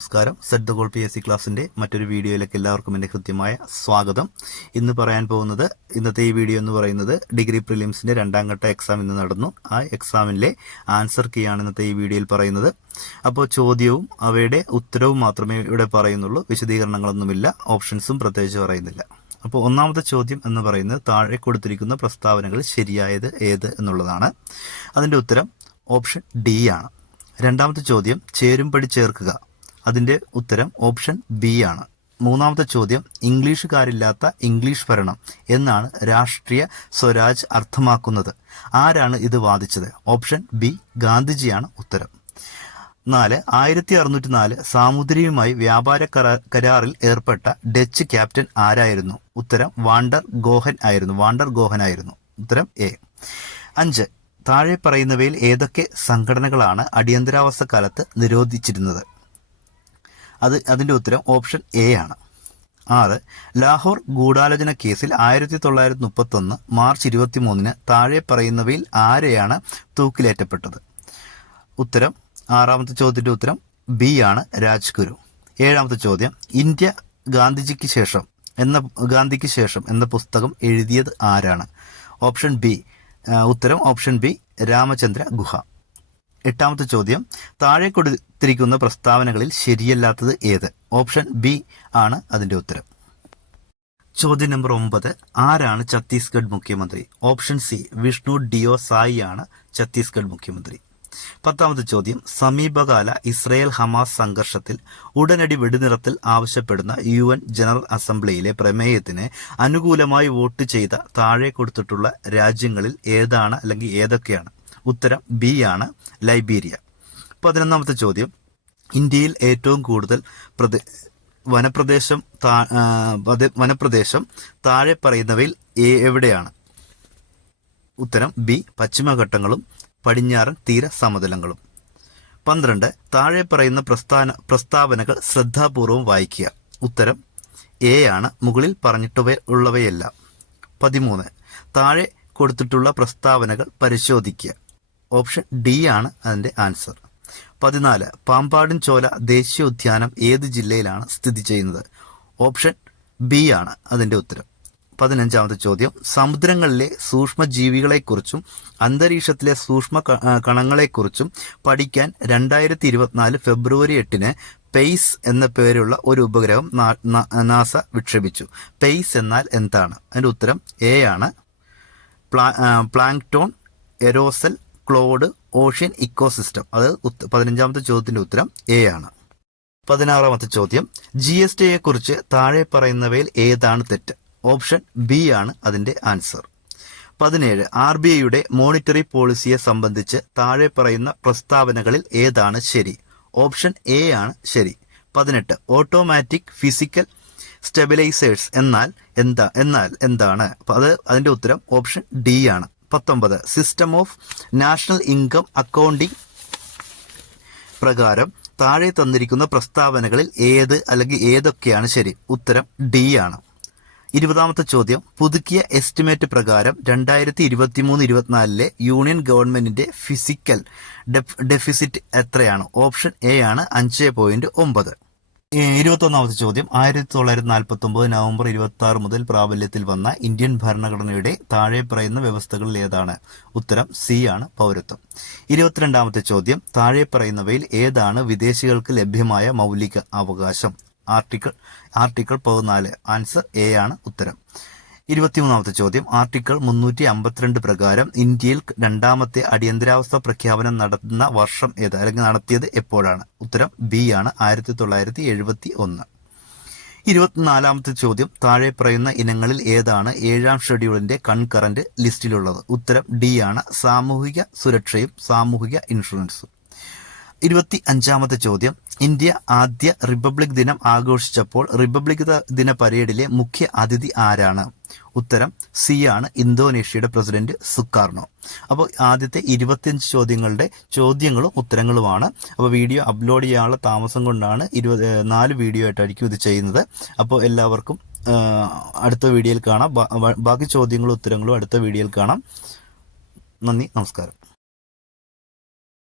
നമസ്കാരം. Set the goal PSC ക്ലാസ്സിന്റെ മറ്റൊരു വീഡിയോയിലേക്ക് എല്ലാവർക്കും എൻ്റെ കൃത്യമായ സ്വാഗതം. ഇന്ന് പറയാൻ പോകുന്നത്, ഇന്നത്തെ ഈ വീഡിയോ എന്ന് പറയുന്നത് ഡിഗ്രി പ്രിലിംസിന്റെ 2ാം ഘട്ട എക്സാം ഇന്ന് നടന്നു. ആ എക്സാമിലെ ആൻസർ കീ ആണ് ഇന്നത്തെ ഈ വീഡിയോയിൽ പറയുന്നത്. അപ്പോൾ ചോദ്യവും അവയുടെ ഉത്തരവും മാത്രമേ ഇവിടെ പറയുന്നുള്ളൂ, വിശദീകരണങ്ങളൊന്നുമില്ല, ഓപ്ഷൻസും പ്രത്യേകിച്ച് പറയുന്നില്ല. അപ്പോൾ ഒന്നാമത്തെ ചോദ്യം എന്ന് പറയുന്നത് താഴെ കൊടുത്തിരിക്കുന്ന പ്രസ്താവനകൾ ശരിയായത് ഏത് എന്നുള്ളതാണ്. അതിന്റെ ഉത്തരം ഓപ്ഷൻ ഡി ആണ്. രണ്ടാമത്തെ ചോദ്യം ചേരുംപടി ചേർക്കുക. അതിന്റെ ഉത്തരം ഓപ്ഷൻ ബി ആണ്. മൂന്നാമത്തെ ചോദ്യം ഇംഗ്ലീഷുകാരില്ലാത്ത ഇംഗ്ലീഷ് ഭരണം എന്നാണ് രാഷ്ട്രീയ സ്വരാജ് അർത്ഥമാക്കുന്നത്. ആരാണ് ഇത് വാദിച്ചത്? ഓപ്ഷൻ ബി ഗാന്ധിജിയാണ് ഉത്തരം. 4. 1604 സാമുദ്രിയുമായി വ്യാപാര കരാറിൽ ഏർപ്പെട്ട ഡച്ച് ക്യാപ്റ്റൻ ആരായിരുന്നു? ഉത്തരം വാണ്ടർ ഗോഹൻ ആയിരുന്നു. ഉത്തരം എ. 5. താഴെ പറയുന്നവയിൽ ഏതൊക്കെ സംഘടനകളാണ് അടിയന്തരാവസ്ഥ കാലത്ത് നിരോധിച്ചിരുന്നത്? അതിന്റെ ഉത്തരം ഓപ്ഷൻ എ ആണ്. 6. ലാഹോർ ഗൂഢാലോചന കേസിൽ 1931 മാർച്ച് 23 താഴെ പറയുന്നവയിൽ ആരെയാണ് തൂക്കിലേറ്റപ്പെട്ടത്? ഉത്തരം, ആറാമത്തെ ചോദ്യത്തിന്റെ ഉത്തരം ബി ആണ്, രാജ്ഗുരു. 7ാമത്തെ ചോദ്യം ഇന്ത്യ ഗാന്ധിക്ക് ശേഷം എന്ന പുസ്തകം എഴുതിയത് ആരാണ്? Option B. ഉത്തരം ഓപ്ഷൻ ബി, രാമചന്ദ്ര ഗുഹ. 8ാമത്തെ ചോദ്യം താഴെ കൊടുത്തിരിക്കുന്ന പ്രസ്താവനകളിൽ ശരിയല്ലാത്തത് ഏത്? ഓപ്ഷൻ ബി ആണ് അതിന്റെ ഉത്തരം. ചോദ്യം നമ്പർ 9. ആരാണ് ഛത്തീസ്ഗഡ് മുഖ്യമന്ത്രി? ഓപ്ഷൻ സി, വിഷ്ണു ഡിയോ സായി ആണ് ഛത്തീസ്ഗഡ് മുഖ്യമന്ത്രി. 10ാമത്തെ ചോദ്യം സമീപകാല ഇസ്രയേൽ ഹമാസ് സംഘർഷത്തിൽ ഉടനടി വെടിനിർത്തൽ ആവശ്യപ്പെടുന്ന UN ജനറൽ അസംബ്ലിയിലെ പ്രമേയത്തിന് അനുകൂലമായി വോട്ട് ചെയ്ത താഴെ കൊടുത്തിട്ടുള്ള രാജ്യങ്ങളിൽ ഏതാണ് അല്ലെങ്കിൽ ഏതൊക്കെയാണ്? ഉത്തരം ബി ആണ്, ലൈബീരിയ. 11ാമത്തെ ചോദ്യം ഇന്ത്യയിൽ ഏറ്റവും കൂടുതൽ വനപ്രദേശം താഴെ പറയുന്നവയിൽ എവിടെയാണ്? ഉത്തരം ബി, പശ്ചിമഘട്ടങ്ങളും പടിഞ്ഞാറൻ തീര സമതലങ്ങളും. 12. താഴെ പറയുന്ന പ്രസ്താവനകൾ ശ്രദ്ധാപൂർവം വായിക്കുക. ഉത്തരം എ ആണ്, മുകളിൽ പറഞ്ഞിട്ടുള്ളവയെല്ലാം. 13. താഴെ കൊടുത്തിട്ടുള്ള പ്രസ്താവനകൾ പരിശോധിക്കുക. ഓപ്ഷൻ ഡി ആണ് അതിന്റെ ആൻസർ. 14. പാമ്പാടും ചോല ദേശീയോദ്യാനം ഏത് ജില്ലയിലാണ് സ്ഥിതി ചെയ്യുന്നത്? ഓപ്ഷൻ ബി ആണ് അതിന്റെ ഉത്തരം. 15ാമത്തെ ചോദ്യം സമുദ്രങ്ങളിലെ സൂക്ഷ്മജീവികളെക്കുറിച്ചും അന്തരീക്ഷത്തിലെ സൂക്ഷ്മ കണങ്ങളെക്കുറിച്ചും പഠിക്കാൻ 2024 ഫെബ്രുവരി 8 പെയ്സ് എന്ന പേരുള്ള ഒരു ഉപഗ്രഹം നാസ വിക്ഷേപിച്ചു. പെയ്സ് എന്നാൽ എന്താണ്? അതിന്റെ ഉത്തരം എ ആണ്, പ്ലാങ്ക്ടോൺ, എരോസൽ, ക്ലോഡ്, ഓഷ്യൻ ഇക്കോസിസ്റ്റം. അത് 15ാമത്തെ ചോദ്യത്തിന്റെ ഉത്തരം എ ആണ്. 16ാമത്തെ ചോദ്യം GST കുറിച്ച് താഴെ പറയുന്നവയിൽ ഏതാണ് തെറ്റ്? ഓപ്ഷൻ ബി ആണ് അതിന്റെ ആൻസർ. 17. RBIയുടെ മോണിറ്ററി പോളിസിയെ സംബന്ധിച്ച് താഴെ പറയുന്ന പ്രസ്താവനകളിൽ ഏതാണ് ശരി? ഓപ്ഷൻ എ ആണ് ശരി. 18. ഓട്ടോമാറ്റിക് ഫിസിക്കൽ സ്റ്റെബിലൈസേഴ്സ് എന്നാൽ എന്താണ്? അതിന്റെ ഉത്തരം ഓപ്ഷൻ ഡി ആണ്. 19. System of national income accounting പ്രകാരം താഴെ തന്നിരിക്കുന്ന പ്രസ്താവനകളിൽ ഏതൊക്കെയാണ് ശരി? ഉത്തരം ഡി ആണ്. 20ാമത്തെ ചോദ്യം പുതുക്കിയ എസ്റ്റിമേറ്റ് പ്രകാരം 2023-24 യൂണിയൻ ഗവൺമെന്റിന്റെ ഫിസിക്കൽ ഡെഫിസിറ്റ് എത്രയാണ്? ഓപ്ഷൻ എ ആണ്, 5.9. 21ാമത്തെ ചോദ്യം 1949 നവംബർ 26 മുതൽ പ്രാബല്യത്തിൽ വന്ന ഇന്ത്യൻ ഭരണഘടനയുടെ താഴെ പറയുന്ന വ്യവസ്ഥകളിൽ ഏതാണ്? ഉത്തരം സി ആണ്, പൗരത്വം. 22ാമത്തെ ചോദ്യം താഴെ പറയുന്നവയിൽ ഏതാണ് വിദേശികൾക്ക് ലഭ്യമായ മൗലിക അവകാശം? ആർട്ടിക്കിൾ 14. ആൻസർ എ ആണ് ഉത്തരം. 23ാമത്തെ ചോദ്യം ആർട്ടിക്കിൾ 352 പ്രകാരം ഇന്ത്യയിൽ 2ാമത്തെ അടിയന്തരാവസ്ഥ പ്രഖ്യാപനം നടത്തുന്ന വർഷം ഏത് അല്ലെങ്കിൽ നടത്തിയത് എപ്പോഴാണ്? ഉത്തരം ബി ആണ്, 1971. 24ാമത്തെ ചോദ്യം താഴെ പറയുന്ന ഇനങ്ങളിൽ ഏതാണ് 7ാം ഷെഡ്യൂളിന്റെ കൺകറന്റ് ലിസ്റ്റിലുള്ളത്? ഉത്തരം ഡി ആണ്, സാമൂഹിക സുരക്ഷയും സാമൂഹിക ഇൻഷുറൻസും. 25ാമത്തെ ചോദ്യം ഇന്ത്യ ആദ്യ റിപ്പബ്ലിക് ദിനം ആഘോഷിച്ചപ്പോൾ റിപ്പബ്ലിക് ദിന പരേഡിലെ മുഖ്യ അതിഥി ആരാണ്? ഉത്തരം സി ആണ്, ഇന്തോനേഷ്യയുടെ പ്രസിഡന്റ് സുകാർണോ. അപ്പോൾ ആദ്യത്തെ 25 ചോദ്യങ്ങളും ഉത്തരങ്ങളുമാണ്. അപ്പോൾ വീഡിയോ അപ്ലോഡ് ചെയ്യാനുള്ള താമസം കൊണ്ടാണ് 4 വീഡിയോ ആയിട്ടായിരിക്കും ഇത് ചെയ്യുന്നത്. അപ്പോൾ എല്ലാവർക്കും അടുത്ത വീഡിയോയിൽ കാണാം. ബാക്കി ചോദ്യങ്ങളും ഉത്തരങ്ങളും അടുത്ത വീഡിയോയിൽ കാണാം. നന്ദി, നമസ്കാരം.